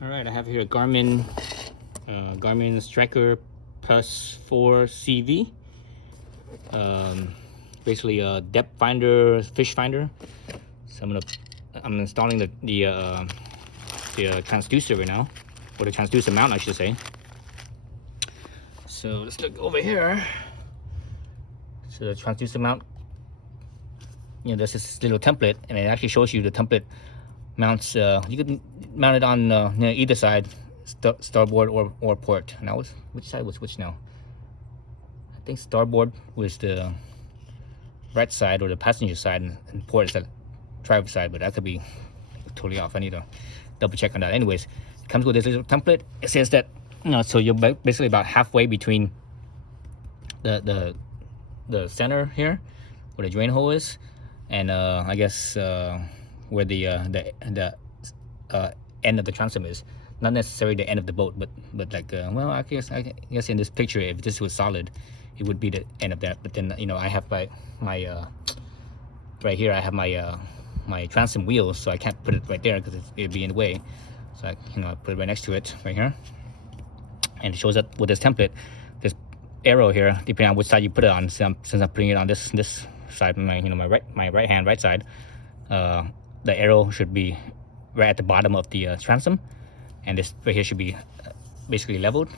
All right, I have here a Garmin Striker Plus 4 CV. Basically a depth finder, fish finder. So I'm installing the transducer right now, or the transducer mount, I should say. So let's look over here. So the transducer mount, there's this little template, and it actually shows you the template mounts. You could mount it on either side, starboard or port. Now, which side was which now? I think starboard was the right side or the passenger side, and port is the driver's side, but that could be totally off. I need to double check on that. Anyways, it comes with this little template. It says that so you're basically about halfway between the center here, where the drain hole is, and I guess where the end of the transom is. Not necessarily the end of the boat, but like well, I guess in this picture, if this was solid, it would be the end of that. But then I have my right here, I have my transom wheels, so I can't put it right there because it'd be in the way. So I put it right next to it right here, and it shows up with this template, this arrow here, depending on which side you put it on. Since I'm putting it on this side, my right hand, right side, the arrow should be right at the bottom of the transom, and this right here should be basically leveled,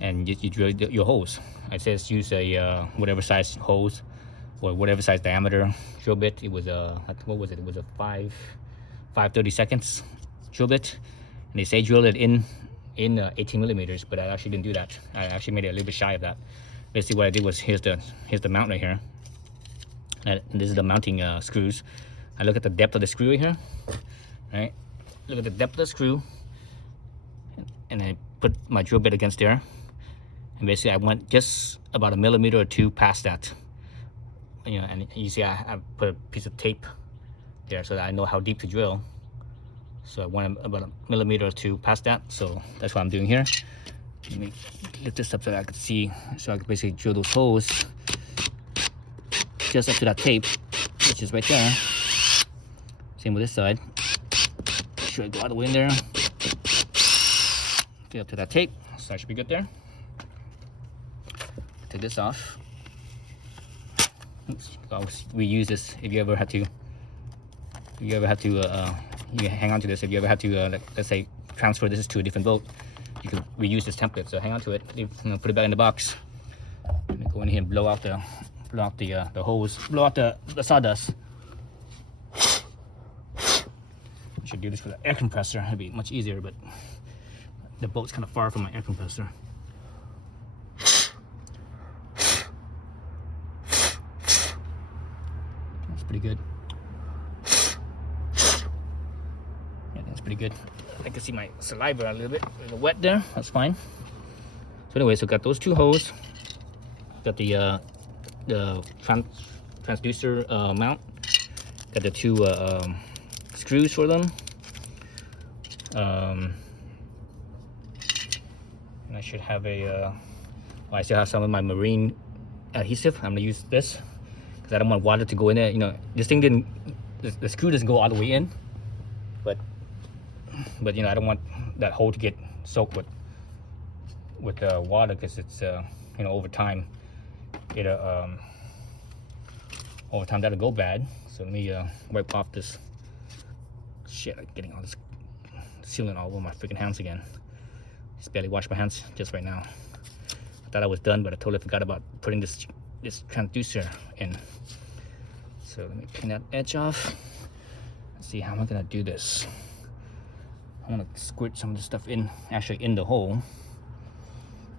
and you drill your holes. It says use a whatever size hose or whatever size diameter drill bit. It was what was it? It was a 5/32 drill bit, and they say drill it in 18 millimeters, but I actually didn't do that. I actually made it a little bit shy of that. Basically, what I did was here's the mount right here, and this is the mounting screws. I look at the depth of the screw right here, right? Look at the depth of the screw, and I put my drill bit against there, and basically I went just about a millimeter or two past that. And you see I put a piece of tape there so that I know how deep to drill. So I went about a millimeter or two past that. So that's what I'm doing here. Let me lift this up so that I could see. So I could basically drill those holes just up to that tape, which is right there. Same with this side. Should I go all the way in there? Get up to that tape. So that should be good there. Take this off. Oops. We use this if you ever had to. You hang on to this. If you ever had to, let's say, transfer this to a different boat, you can reuse this template. So hang on to it. Put it back in the box. Let me go in here and blow out the hose. Blow out the sawdust. I should do this with an air compressor. It'd be much easier, but the boat's kind of far from my air compressor. That's pretty good. Pretty good. I can see my saliva a little wet there. That's fine. So anyway, so got those two hoses. Got the transducer mount. Got the two screws for them. And I should have well, I still have some of my marine adhesive. I'm gonna use this because I don't want water to go in there. This thing the screw doesn't go all the way in, but I don't want that hole to get soaked with water, because it's over time that'll go bad. So let me wipe off this shit. I'm getting all this sealant all over my freaking hands again. Just barely washed my hands just right now. I thought I was done, but I totally forgot about putting this transducer in. So let me clean that edge off. Let's see, how am I gonna do this? I want to squirt some of this stuff in the hole.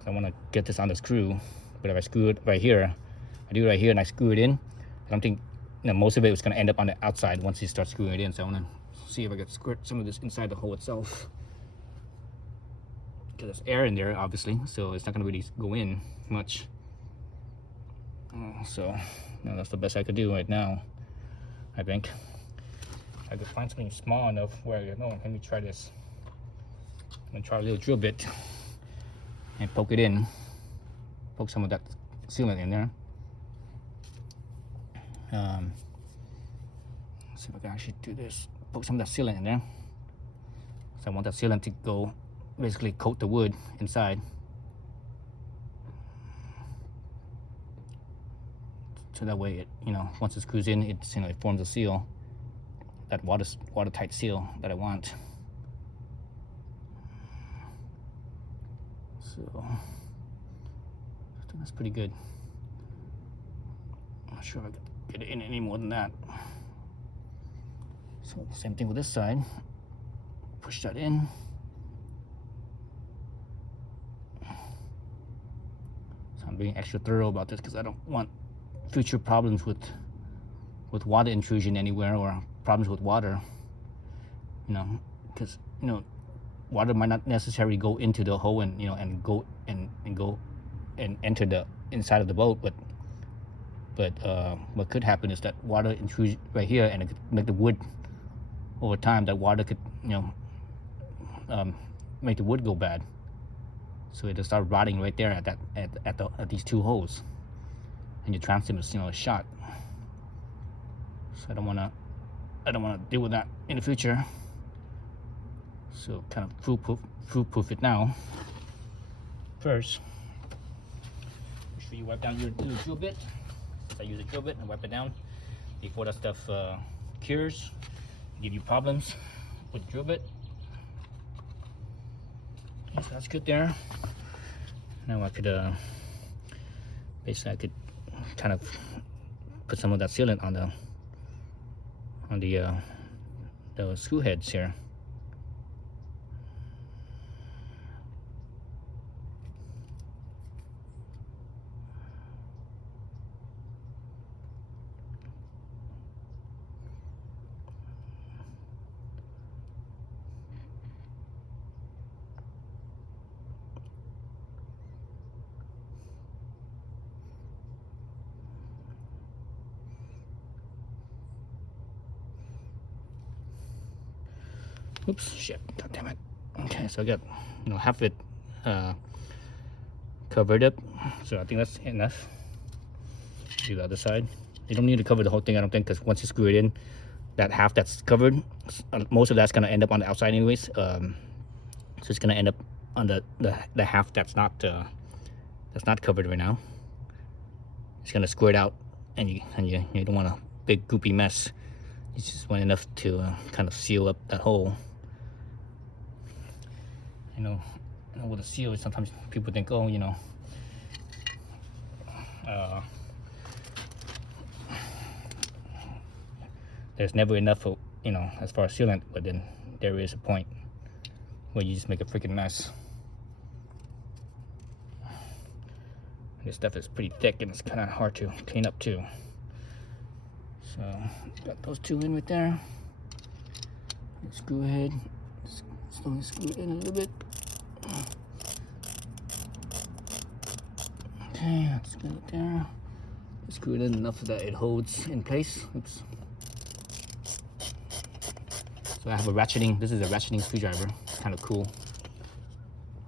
So I want to get this on the screw, but if I screw it right here, I do it right here and I screw it in, I don't think most of it is going to end up on the outside once you start screwing it in. So I want to see if I can squirt some of this inside the hole itself, because there's air in there obviously, so it's not going to really go in much. So that's the best I could do right now, I think. I could find something small enough where let me try this. I'm gonna try a little drill bit and poke it in, poke some of that sealant in there. Let's see if I can actually do this. Poke some of that sealant in there. So I want that sealant to go basically coat the wood inside. So that way it, once it screws in, it's, it forms a seal, that watertight seal that I want. So I think that's pretty good. I'm not sure I could get it in any more than that. So same thing with this side. Push that in. So I'm being extra thorough about this because I don't want future problems with water intrusion anywhere, or problems with water. Because water might not necessarily go into the hole and and go and enter the inside of the boat, but what could happen is that water intrudes right here, and it could make the wood, over time, that water could make the wood go bad. So it'll start rotting right there at these two holes, and your transom is shot. So I don't want to deal with that in the future. So kind of foolproof it now. First, make sure you wipe down your drill bit. I use a drill bit and wipe it down before that stuff cures, give you problems with the drill bit. Okay, so that's good there. Now I could basically I could kind of put some of that sealant on the screw heads here. Oops, shit, god damn it. Okay, so I got half it covered up, so I think that's enough. Do the other side. You don't need to cover the whole thing, I don't think, because once you screw it in, that half that's covered, most of that's going to end up on the outside anyways. So it's going to end up on the half that's not covered right now. It's going to squirt out, and you don't want a big goopy mess. You just want enough to kind of seal up that hole. With a seal, sometimes people think, oh, there's never enough, as far as sealant, but then there is a point where you just make a freaking mess. This stuff is pretty thick and it's kind of hard to clean up too. So got those two in right there. Let's go ahead, slowly screw it in a little bit. Okay, that's good there. Screw it in enough so that it holds in place. Oops. So I have a ratcheting. This is a ratcheting screwdriver. It's kind of cool.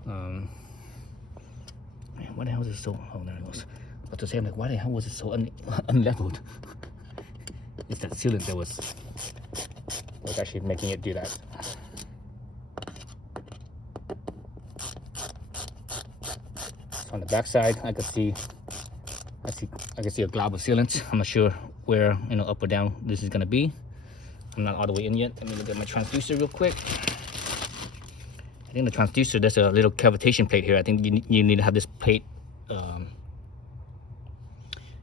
Man, why the hell is it so? Oh, there it goes. But to say, I'm like, why the hell was it so unleveled? It's that sealant that was actually making it do that. So on the back side, I can see a glob of sealant. I'm not sure where, up or down this is gonna be. I'm not all the way in yet. Let me look at my transducer real quick. I think the transducer, there's a little cavitation plate here. I think you need to have this plate. You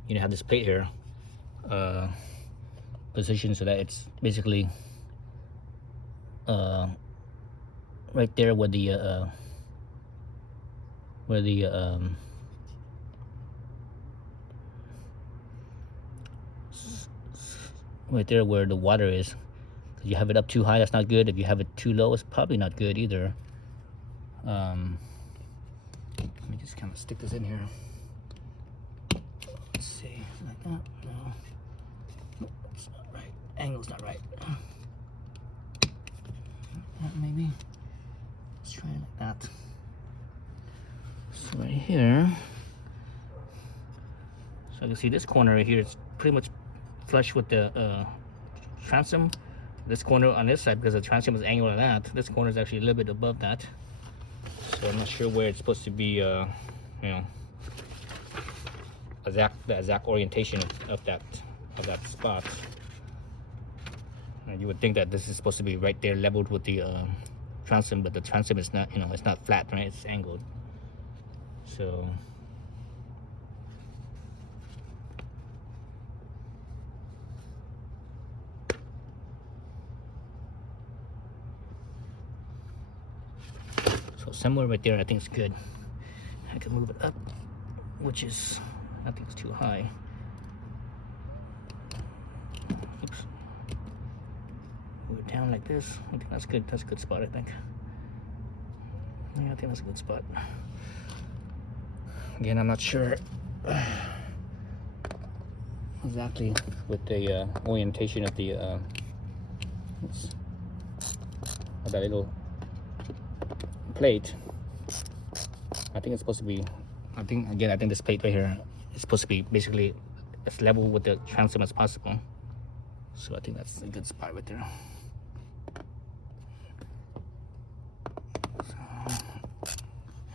need to have this plate here positioned so that it's basically right there where the right there where the water is. If you have it up too high, that's not good. If you have it too low, it's probably not good either. Let me just kind of stick this in here. Let's see, like that. No, nope, that's not right. Angle's not right. Maybe. Let's try it like that. So right here, so you can see this corner right here. It's pretty much flush with the transom, this corner on this side, because the transom is angled like that, this corner is actually a little bit above that. So I'm not sure where it's supposed to be, you know, the exact orientation of that spot. And you would think that this is supposed to be right there leveled with the transom, but the transom is not, you know, it's not flat, right? It's angled. So somewhere right there I think it's good. I can move it up, which is, I think it's too high. Oops. Move it down like this. I think that's good. That's a good spot, I think. Yeah, I think that's a good spot. Again, I'm not sure exactly with the orientation of the of that little plate. I think it's supposed to be, I think this plate right here is supposed to be basically as level with the transom as possible. So I think that's a good spot right there. So,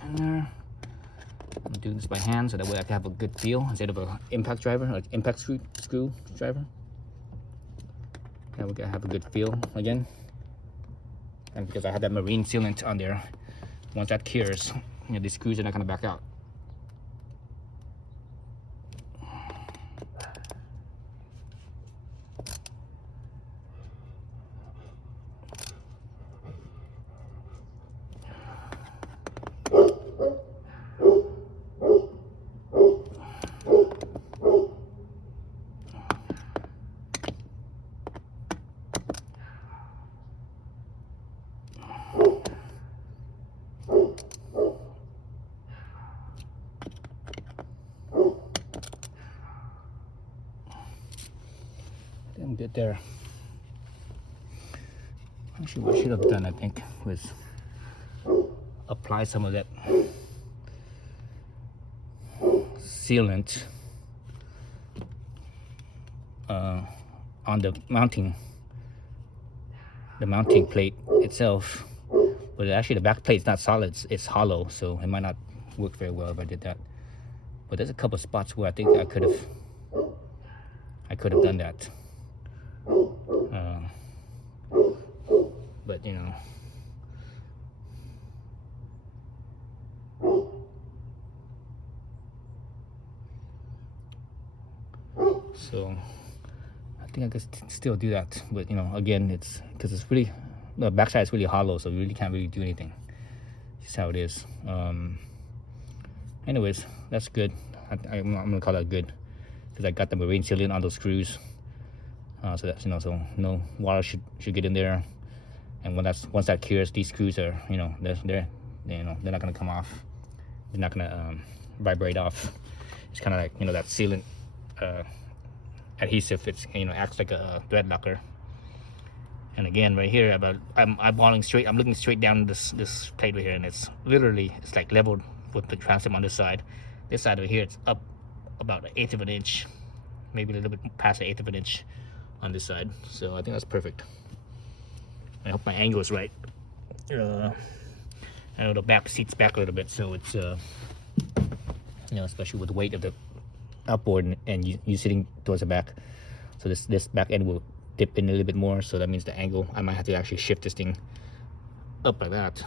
and there. I'm doing this by hand so that way I can have a good feel instead of an impact driver or impact screw driver. And we gotta have a good feel again. And because I have that marine sealant on there, once that cures, you know, these screws are not gonna back out. I'm good there. Actually, what I should have done, I think, was apply some of that sealant on the mounting plate itself. But actually, the back plate's not solid; it's hollow, so it might not work very well if I did that. But there's a couple spots where I think I could have done that. But you know, so I think I could still do that. But you know, again, it's because it's really, the backside is really hollow, so you really can't really do anything. Just how it is. Anyways, that's good. I'm gonna call that good because I got the marine sealant on those screws. So that's, you know, so no water should get in there, and once that cures, these screws are, you know, they're not gonna come off. They're not gonna vibrate off. It's kind of like, you know, that sealant adhesive. It's, you know, acts like a thread locker. And again, right here, I'm eyeballing straight. I'm looking straight down this plate right here, and it's literally, it's like leveled with the transom on this side. This side over here, it's up about 1/8 of an inch, maybe a little bit past 1/8 of an inch on this side. So I think that's perfect. I hope my angle is right. I know the back seats back a little bit, so it's you know, especially with the weight of the outboard and you sitting towards the back, so this back end will dip in a little bit more. So that means the angle, I might have to actually shift this thing up like that.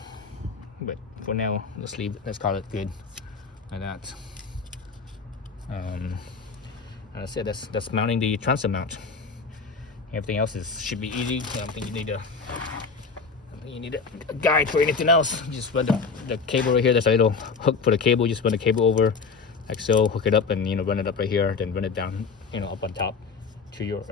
But for now, let's call it good like that. As I said, that's mounting the transom mount. Everything else should be easy. I don't think you need a guide for anything else. You just run the cable right here. There's a little hook for the cable. You just run the cable over like so, hook it up, and, you know, run it up right here, then run it down, you know, up on top to your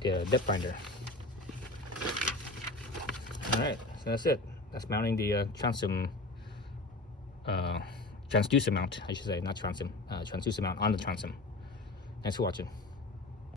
the depth finder. All right, so that's it. That's mounting the transom, transducer mount, I should say, not transom, transducer mount on the transom. Thanks for watching.